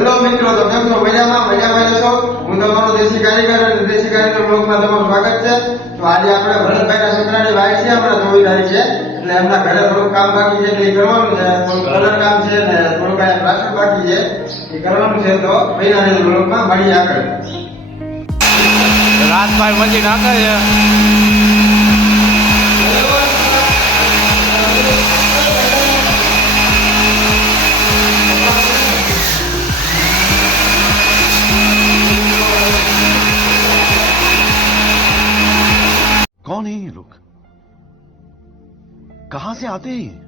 Hello મિત્રો, તો કેમ છો? મજામાં છો? હું તમારો દેશી કારીગર અને દેશી કારીગર બ્લોગમાં તમારું સ્વાગત છે. તો આજે આપણે ભરતભાઈના છોકરાની વાય છે, હમણાં 24 તારીખ છે, એટલે એમના ઘરે થોડું કામ બાકી છે, એ કરવાનું છે. થોડું કલર કામ છે ને થોડું કાંઈ પ્લાસ્ટર બાકી છે, એ કરવાનું છે. તો મહિનાની બ્લોગમાં મળીએ આગળ. રાતભાઈ મજી નાખે છે. कौन है ये लोग? कहां से आते हैं?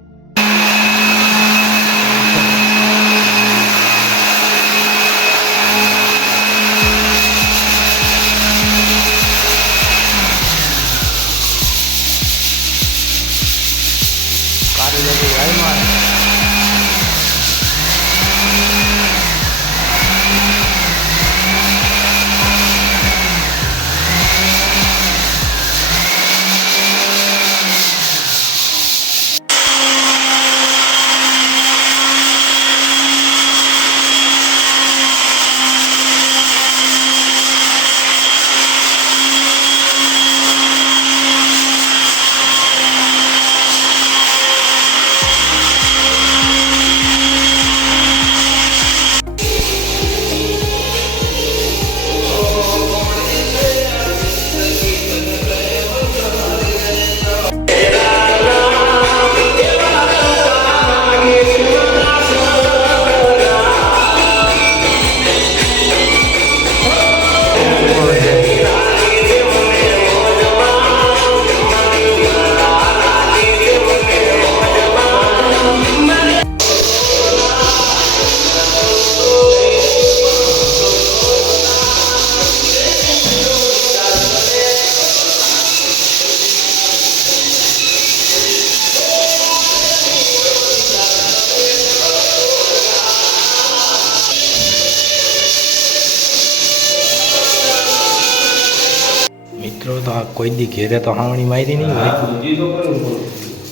મિત્રો, તો આ કોઈ દી ઘેરે તો હાવણી મારી નહીં હોય.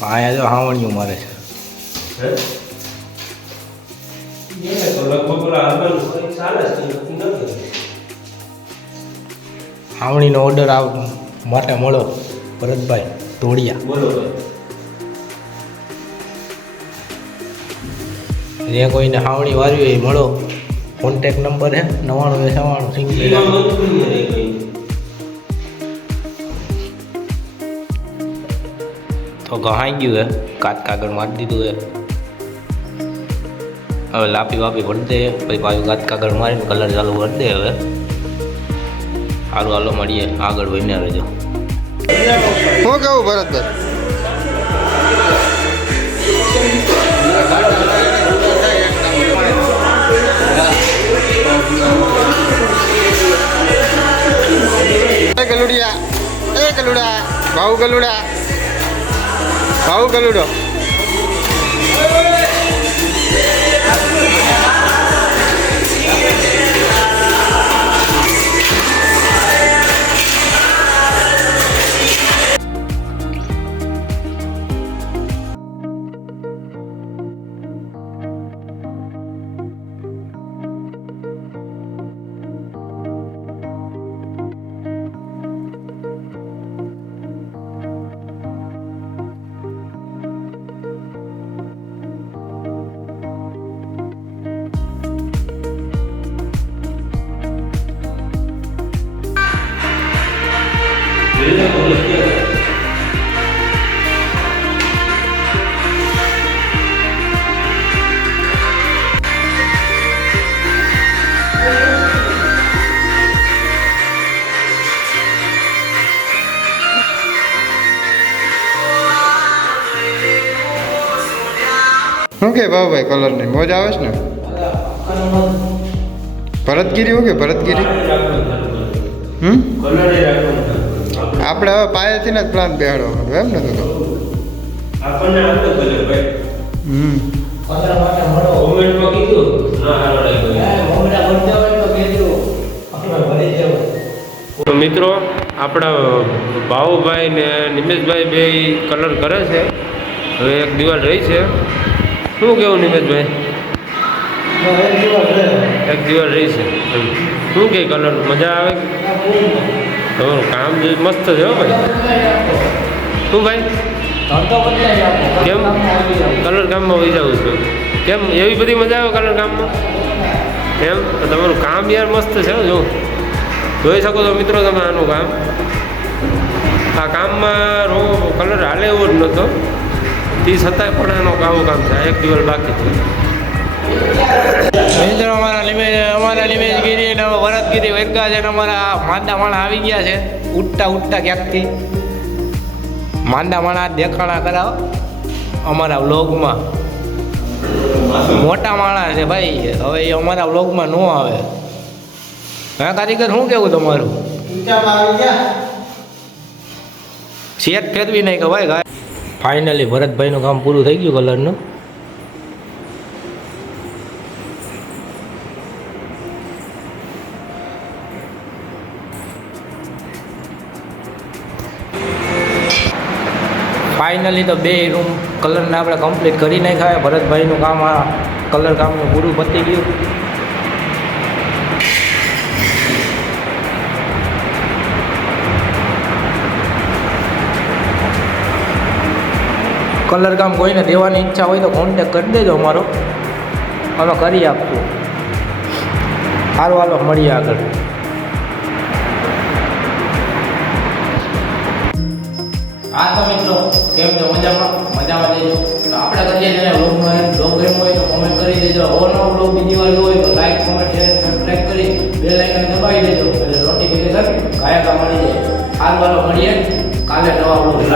આયા જો હાવણીઓ મારે છે. હાવણીનો ઓર્ડર માટે મળો ભરતભાઈ તોડિયા. જે કોઈને હાવણી વારવી હોય મળો. કોન્ટેક નંબર છે 99 સિંગલ. તો ઘહાઈ ગયું હે, કાગળ મારી દીધું હે. હવે લાપી વાપી ભરી દે, પછી પાછું કાગળ મારીને કલર ચાલુ કરી દે. હવે સારું, હાલો મળીએ આગળ વહીને રહેજો. શું કહું ભરતભાઈ? ગલુડા ભાવ ગલુડો. શું કે ભાઈ કલર ની મોજ આવે છે ને? ભરતગીરી શું કે ભરતગીરી? આપણે હવે પાયાથી ને જ પ્લાન બેહાડવાનો એમ ને? તો તો મિત્રો, આપણા ભાવુભાઈ ને નિમેશભાઈ બે કલર કરે છે. હવે એક દિવાલ રહી છે. શું કેવું નિમેશભાઈ? એક દિવાલ રહી છે એમ. શું કે કલર મજા આવે? તમારું કામ જે મસ્ત છે હો ભાઈ. શું ભાઈ કેમ કલર કામમાં વહી જવું છું? કેમ એવી બધી મજા આવે કલર કામમાં? એમ તો તમારું કામ યાર મસ્ત છે હો. જો જોઈ શકો છો મિત્રો તમે આનું કામ. આ કામમાં કલર હાલે એવો જ નહોતો, તે છતાંય પણ આનું આવું કામ છે. એક દિવાલ બાકી છે. મિત્રો અમારા નિમેશગીરી અને ભરતગીરી વૈગા છે ને અમારા માંદા માણા આવી ગયા છે ઉઠતા ક્યાંકથી. માંદા માણા દેખાણા કરાવો અમારા વ્લોગમાં. મોટા માણા છે ભાઈ, હવે એ અમારા વ્લોગમાં ન આવે. હા કારીગર શું કેવું તમારું? ઊંચામાં આવી ગયા. શેઠ ફેરવી નહીં કે ભાઈ. ફાઇનલી ભરતભાઈનું કામ પૂરું થઈ ગયું કલરનું. ફાઇનલી તો બે રૂમ કલરને આપણે કમ્પ્લીટ કરી નાખ્યા. ભરતભાઈનું કામ આ કલર કામનું પૂરું પતી ગયું. કલર કામ કોઈને દેવાની ઈચ્છા હોય તો કોન્ટેક કરી દેજો અમારો, અમે કરી આપશું. સારું હાલો મળીએ આગળ. હા તો મિત્રો કેમ છો? મજામાં દેજો. તો આપણે કરીએ છીએ વ્લોગમાં બ્લોગ ગમ્યો હોય તો કોમેન્ટ કરી દેજો. નવો બ્લોગ બીજી વાર હોય તો લાઈક કોમેન્ટ શેર સબસ્ક્રાઈબ કરી બેલ આઇકન દબાવી દેજો એટલે નોટિફિકેશન કાયમ મળી જાય. હાલ વાલો મળીએ કાલે નવા બ્લોગ.